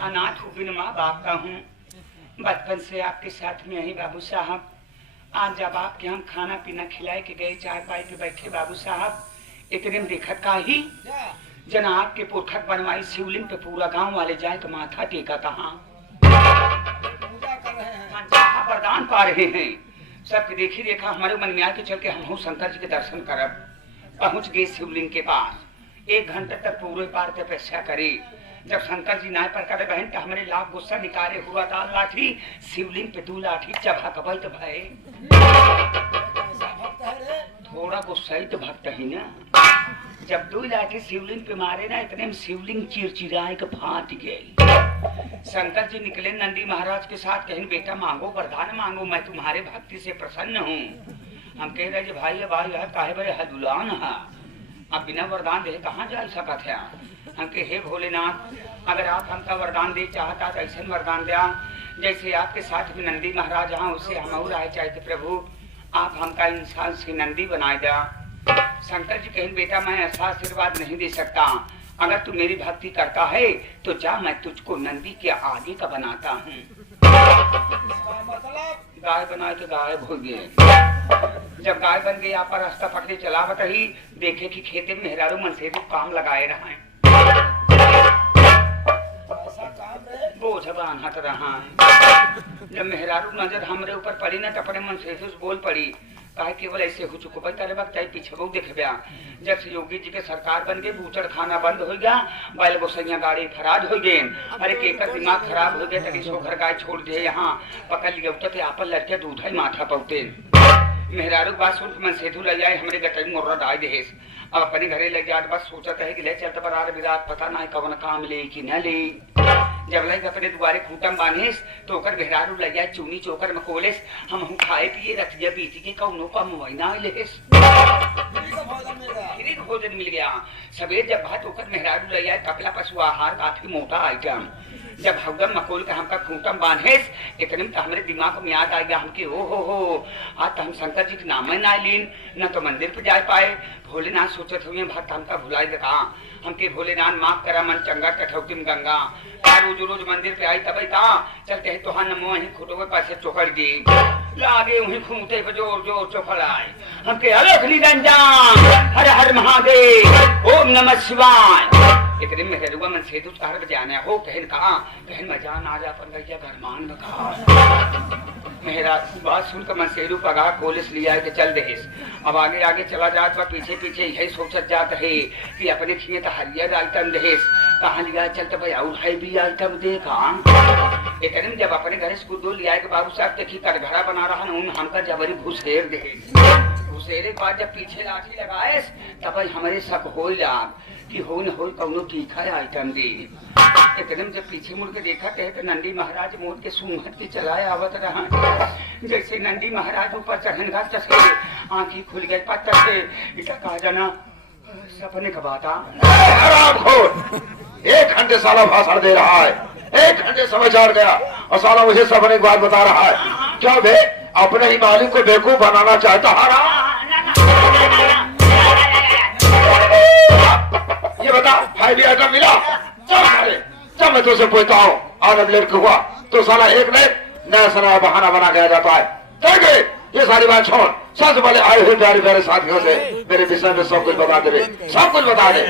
अनाथ हूँ, बिन माँ बाप का हूँ। बचपन से आपके साथ में ही बाबू साहब। आज जब आपके हम खाना पीना खिलाए के गए, चाय पाई पे बैठे बाबू साहब, इतने में देखत का ही जना आपके पुरखत बनवाई शिवलिंग पे पूरा गांव वाले जाए तो माथा टेका कहाँ वरदान पा रहे हैं। सबके देखी देखा हमारे मन में आके चल के हम शंकर जी के दर्शन करब। पहुंच गए शिवलिंग के पास। 1 घंटे तक पूरे पार तपस्या करे। जब शंकर जी नाय पर करे बहन तो हमारे लाभ गुस्सा निकाले हुआ दाल लाठी शिवलिंग पे 2 लाठी चबा कबल तो भय थोड़ा गुस्सा ही तो भक्त ही ना। जब 2 लाठी शिवलिंग पे मारे ना, इतने में शिवलिंग चिरचिराए के फाट गई। शंकर जी निकले नंदी महाराज के साथ, कहीं बेटा मांगो वरदान मांगो, मैं तुम्हारे भक्ति से प्रसन्न हूँ। हम कह रहे भाई भाई काहे बड़े हदुलान है, अब बिना वरदान दे कहाँ जा सकत है। हम के हे भोलेनाथ, अगर आप हमका वरदान दे चाहता तो ऐसा वरदान दिया जैसे आपके साथ भी नंदी महाराज हाँ उससे हम राय चाहते प्रभु, आप हमका इंसान से नंदी बनाए दिया। शंकर जी कहें बेटा मैं ऐसा आशीर्वाद नहीं दे सकता, अगर तू मेरी भक्ति करता है तो जा मैं तुझको नंदी के आगे का बनाता हूँ। गाय बनाए तो गायब हो गए। जब गाय बन गई आप रास्ता पकड़े चलावत ही देखे कि खेते में मेहरारू मन से भी काम लगाए रहा है, बोझ बांधत रहा है। जब मेहरारू नजर हमरे ऊपर पड़ी ना तो अपने मन से बोल पड़ी, काहे केवल ऐसे हो चुको भाई तारे वक्त पीछे बहुत देख गया। जब से योगी जी के सरकार बन गई बूचड़ खाना बंद हो गया, बैल गोसैया गाड़ी फराज हो गए। अरे केकर दिमाग खराब हो गया तभी सोकर गाय छोड़ दे यहाँ पकड़ लिया उठते आपन लड़के दूध ही माथा पौते। मेहरारू बात सुन मन सेधु ले जाए हमरे गटई मोर्रा डाय देस। अब अपने घरे ले जात बस सोचत है कि ले चलते बरार विराट पता ना कौन काम ले कि न ले। जब लग अपने दुआरे खूटम बांधेस तो ओकर मेहरारू ले जाए चूनी चोकर में कोलेस, हम खाए पिए रखिए बीती के कौनो का मुआइना लेस भोजन मिल गया। सवेर जब भात होकर मेहरारू ले जाए कपला पशु आहार काफी मोटा आइटम। जब हवदम मकोल का हमका खूंटम बांधेस इतने में तो हमारे दिमाग में याद आ गया हमके ओ हो आज तो हम शंकर जी के नाम ना लीन न तो मंदिर पे जा पाए। भोलेनाथ सोचत हुए भक्त हमका भुलाई दे हमके भोलेनाथ माफ करा मन चंगा कठौती में गंगा रोज रोज मंदिर पे आई तब कहा चलते है तो हाँ नमो वहीं खुटोगे पासे चौकड़ दी लागे वहीं घूमते पे जोर जोर चौकड़ आए। हमके अलख निरंजन हर हर महादेव ओम नमः शिवाय। इतने में हेरुआ मन से 4 बजे आने हो कहन कहा कहन मजान आ जा अपन गया घरमान बता मेरा बात सुनकर मन सेरू पगा पुलिस लिया है कि चल देस। अब आगे आगे चला जात बा पीछे पीछे यही सोचत जात है कि अपने खिए तो हरियर आइटम देस कहाँ लिया चलते भाई और है भी आइटम देखा। इतने में जब अपने घर से दूर लिया के बाबू साहब देखी कटघरा बना रहा न हमका जबरी घुसेर दे घुसेरे के बाद जब पीछे लाठी लगाए तब हमारे शक हो लाग कि हो न हो कौनो तीखा आइटम दे। इतने में जब पीछे मुड़ के देखा कहे तो नंदी महाराज मोड़ के सूंघत के चलाए आवत रहा। जैसे नंदी महाराज ऊपर चढ़न घाट चसे आंखी खुल गई पत्थर से इतना कहा जाना सपने का बात 1 घंटे साला भाषण दे रहा है, 1 घंटे समय चार गया और साला मुझे सपने की बात बता रहा है। क्या बे अपने ही मालिक को बेवकूफ बनाना चाहता है? ये बता 5 आइटम मिला? चल मैं तुझसे पूछता हूँ आज लड़का हुआ तो साला एक नया सना बहाना बना गया जाता है। गए ये सारी बात छोड़, सबसे पहले आए हुए प्यारे प्यारे साथियों से मेरे विषय में सब कुछ बता दे, सब कुछ बता दे।